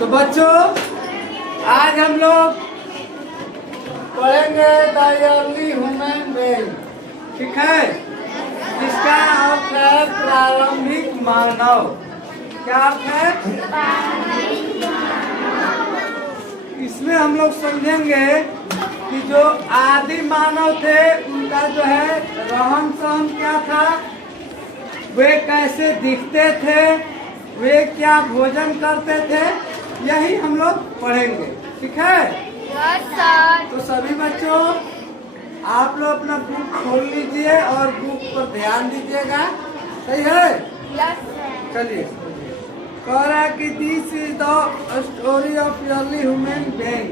तो बच्चों आज हम लोग पढ़ेंगे द अर्ली ह्यूमन बीइंग, ठीक है। इसका अर्थ है प्रारंभिक मानव। क्या अर्थ है? इसमें हम लोग समझेंगे कि जो आदि मानव थे उनका जो है रहन सहन क्या था, वे कैसे दिखते थे, वे क्या भोजन करते थे, यही हम लोग पढ़ेंगे, ठीक है। तो सभी बच्चों आप लोग अपना बुक खोल लीजिए और बुक पर ध्यान दीजिएगा, सही है। चलिए, कह रहा है कि this is the story of early human being.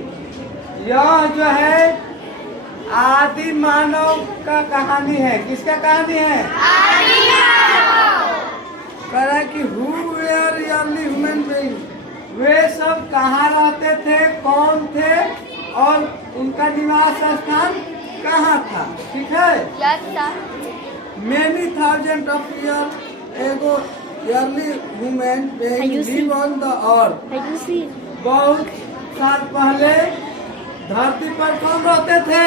यह जो है आदि मानव का कहानी है। किसका कहानी है? कह रहा है कि who where early human being, वे सब कहाँ रहते थे, कौन थे और उनका निवास स्थान कहाँ था, ठीक है। Many thousands of years ago, early human beings live on the earth. बहुत साल पहले धरती पर कौन रहते थे?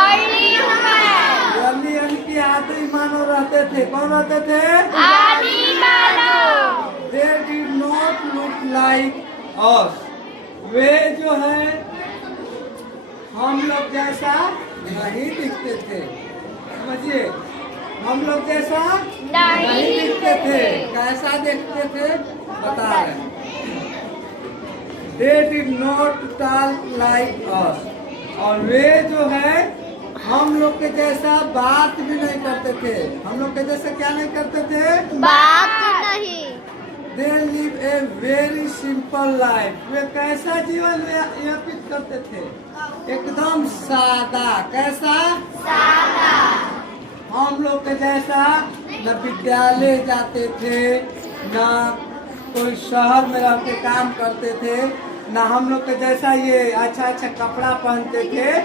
अर्ली यानी कि आदि मानव रहते थे। कौन रहते थे? आदि मानव। They did not look like us. वे जो है हम लोग जैसा नहीं दिखते थे, समझिए। हम लोग जैसा नहीं दिखते थे। कैसा देखते थे बता रहे। They did not talk like us. और वे जो है हम लोग के जैसा बात भी नहीं करते थे। हम लोग के जैसा क्या नहीं करते थे? बात नहीं। They live a very simple life. वे कैसा जीवन व्यतीत करते थे? एकदम सादा। कैसा? सादा। हम लोग के जैसा न विद्यालय जाते थे, न कोई शहर में रह के काम करते थे, न हम लोग के जैसा ये अच्छा अच्छा कपड़ा पहनते थे।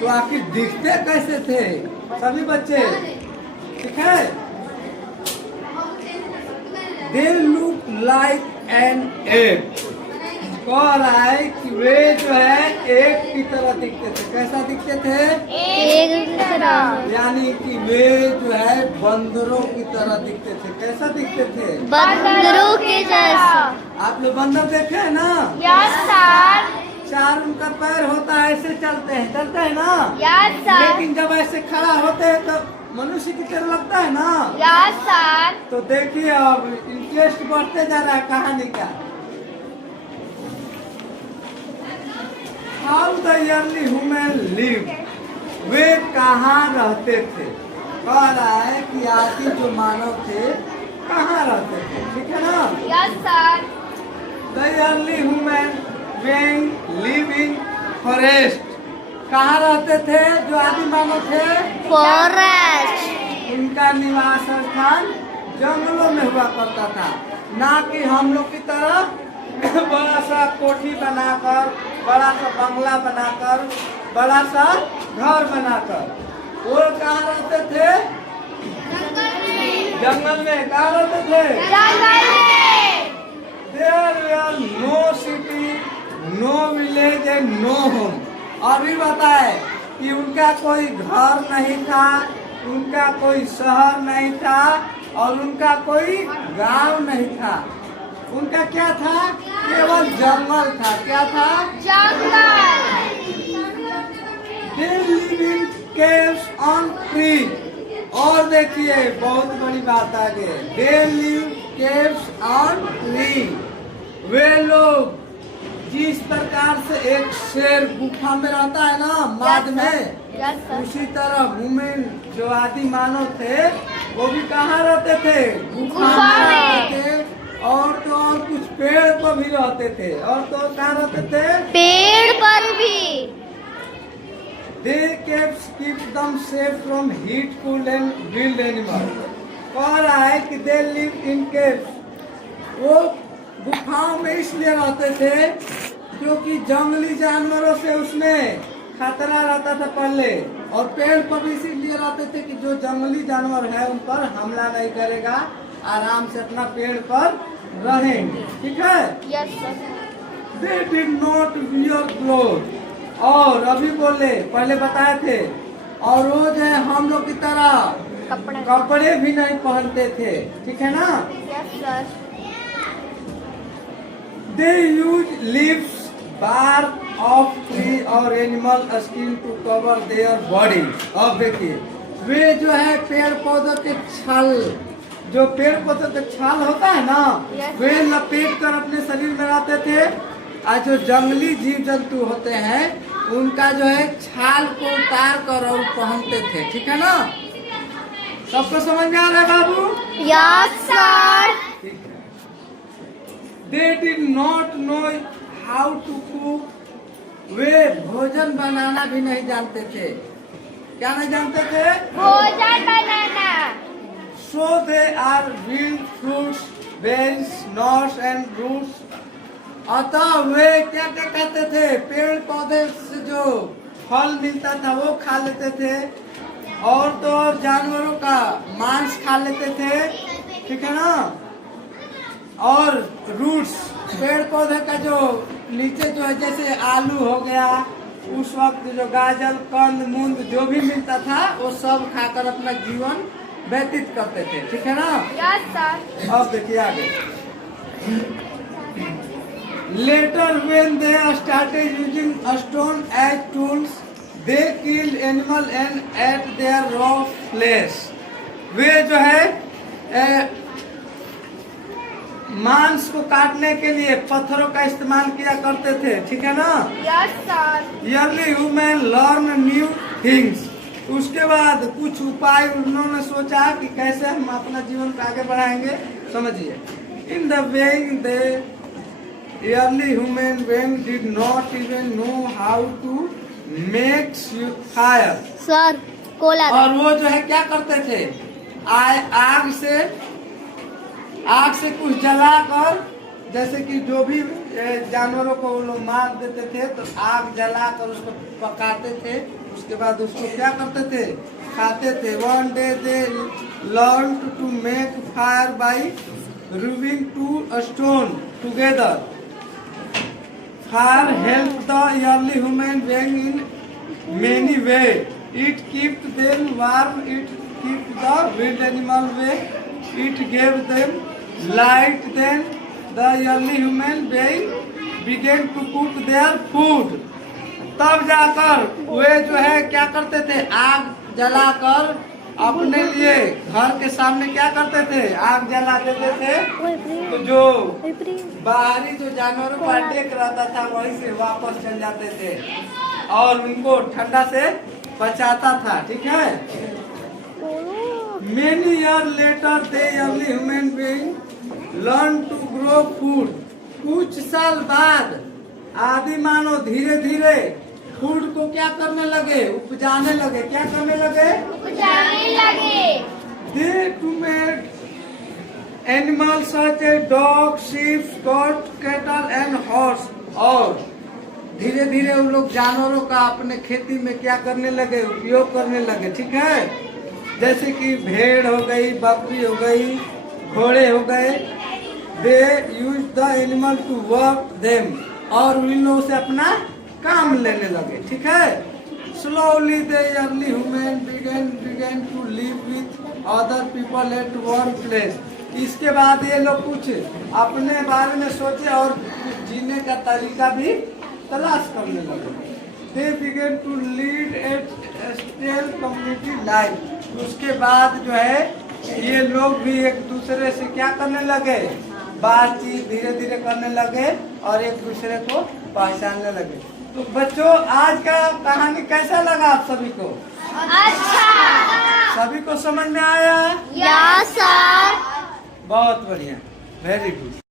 तो आखिर दिखते कैसे थे सभी बच्चे, ठीक है। They look like an egg. कह रहा है कि वे जो है एक की तरह दिखते थे। कैसा दिखते थे? एक की तरह। यानी कि वे जो है बंदरों की तरह दिखते थे। कैसा दिखते थे? बंदरों के जैसा। आप लोग बंदर देखे हैं ना? Yes sir. चार उनका पैर होता है, ऐसे चलते हैं ना? Yes sir. लेकिन जब ऐसे खड़ा होते हैं तो मनुष्य की तरह लगता है ना? Yes sir. तो देखिए अब इंटरेस्ट बढ़ते जा रहा है कहानी का। How the early human live, वे कहाँ रहते थे। कह रहा है कि आदि जो मानव थे कहाँ रहते थे, ठीक है ना। Yes sir. The early human being live in forest. कहाँ रहते थे जो आदि मानव थे? फॉरेस्ट। उनका निवास स्थान जंगलों में हुआ करता था, ना कि हम लोग की तरह बड़ा सा कोठी बनाकर, बड़ा सा बंगला बनाकर, बड़ा सा घर बनाकर। वो कहाँ रहते थे? जंगल में। कहाँ रहते थे? There were no city, no village and no home. अभी बताए कि उनका कोई घर नहीं था, उनका कोई शहर नहीं था और उनका कोई गांव नहीं था। उनका क्या था? केवल जंगल था। क्या था? जंगल। They live in caves on trees. और देखिए बहुत बड़ी बात आगे। They live caves on trees. वे लोग जिस प्रकार से एक शेर गुफा में रहता है ना, माद में, उसी तरह ह्यूमन जो आदि मानव थे वो भी कहाँ रहते थे? गुफा में रहते थे। और तो और कुछ पेड़ पर भी रहते थे। और तो कहाँ रहते थे? पेड़ पर भी। They keep them safe from heat, cold and wild animals. कह रहा है कि they live in caves. वो गुफाओं में इसलिए रहते थे क्योंकि जंगली जानवरों से उसमें खतरा रहता था पहले, और पेड़ पर भी इसीलिए रहते थे कि जो जंगली जानवर है उन पर हमला नहीं करेगा, आराम से अपना पेड़ पर रहेंगे, ठीक है। Yes sir. They did not wear clothes. और अभी बोले, पहले बताए थे, और वो जो है हम लोग की तरह कपड़े भी नहीं पहनते थे, ठीक है ना? Yes sir. They use leaves, bark of tree और animal skin to cover their body. अब देखिए, वे जो है पेड़ पौधों के छाल, जो पेड़ पौधों के छाल होता है ना, Yes. वे लपेट कर अपने शरीर में रहते थे। और जो जंगली जीव जंतु होते हैं, उनका जो है छाल को उतार कर और पहनते थे, ठीक है ना? सबको समझ में आ रहा है बाबू? Yes sir. ठीक है। They did not know how to cook. वे भोजन बनाना भी नहीं जानते थे। क्या नहीं जानते थे? भोजन बनाना। So they are wild fruits, berries, nuts and roots. अतः वे क्या क्या कहते थे? पेड़ पौधे से जो फल मिलता था वो खा लेते थे, और तो और जानवरों का मांस खा लेते थे, ठीक है ना? और रूट्स, पेड़ पौधे का जो नीचे जो है, जैसे आलू हो गया, उस वक्त जो गाजर कंद मूंद जो भी मिलता था वो सब खाकर अपना जीवन व्यतीत करते थे, ठीक है ना? Yes sir. अब देखिए आगे। Later when they started using stone age tools, they killed animal and ate their raw flesh. वे जो है मांस को काटने के लिए पत्थरों का इस्तेमाल किया करते थे, ठीक है ना? Yes sir. Early human learn new things. उसके बाद कुछ उपाय उन्होंने सोचा कि कैसे हम अपना जीवन को आगे बढ़ाएंगे। समझिए, in the beginning the early human being did not even know how to make fire. Sir Cola. और वो जो है क्या करते थे? आग से कुछ जलाकर, जैसे कि जो भी जानवरों को वो लोग मार देते थे तो आग जलाकर उसको पकाते थे, उसके बाद उसको क्या करते थे? खाते थे। One day they learn to make fire by rubbing two stone together. Fire helped the early human being in many ways. It kept them warm, it kept the wild animal away, it gave them light. Then the early human being began to cook their food. तब जाकर वे जो है क्या करते थे? आग जलाकर अपने लिए घर के सामने क्या करते थे? आग जला देते थे। तो जो बाहरी जो जानवरों का अटैक रहता था वहीं से वापस चल जाते थे और उनको ठंडा से बचाता था, ठीक है? Many years later, the early human being learned to grow food. कुछ साल बाद आदि मानव धीरे धीरे फूड को क्या करने लगे? उपजाने लगे। क्या करने लगे? उपजाने लगे। They to make animals such as dog, sheep, goat, cattle and horse. और धीरे धीरे उन लोग जानवरों का अपने खेती में क्या करने लगे? उपयोग करने लगे, ठीक है? जैसे कि भेड़ हो गई, बकरी हो गई, घोड़े हो गए। They use the animal to work them, और उन लोगों से अपना काम लेने लगे, ठीक है? Slowly the early human began to live with other people at one place. इसके बाद ये लोग कुछ अपने बारे में सोचे और कुछ जीने का तरीका भी तलाश करने लगे। They begin to lead a settled community life. उसके बाद जो है ये लोग भी एक दूसरे से क्या करने लगे? बातचीत धीरे धीरे करने लगे और एक दूसरे को पहचानने लगे। तो बच्चों, आज का कहानी कैसा लगा आप सभी को? अच्छा। सभी को समझ में आया? Yes sir. बहुत बढ़िया, वेरी गुड।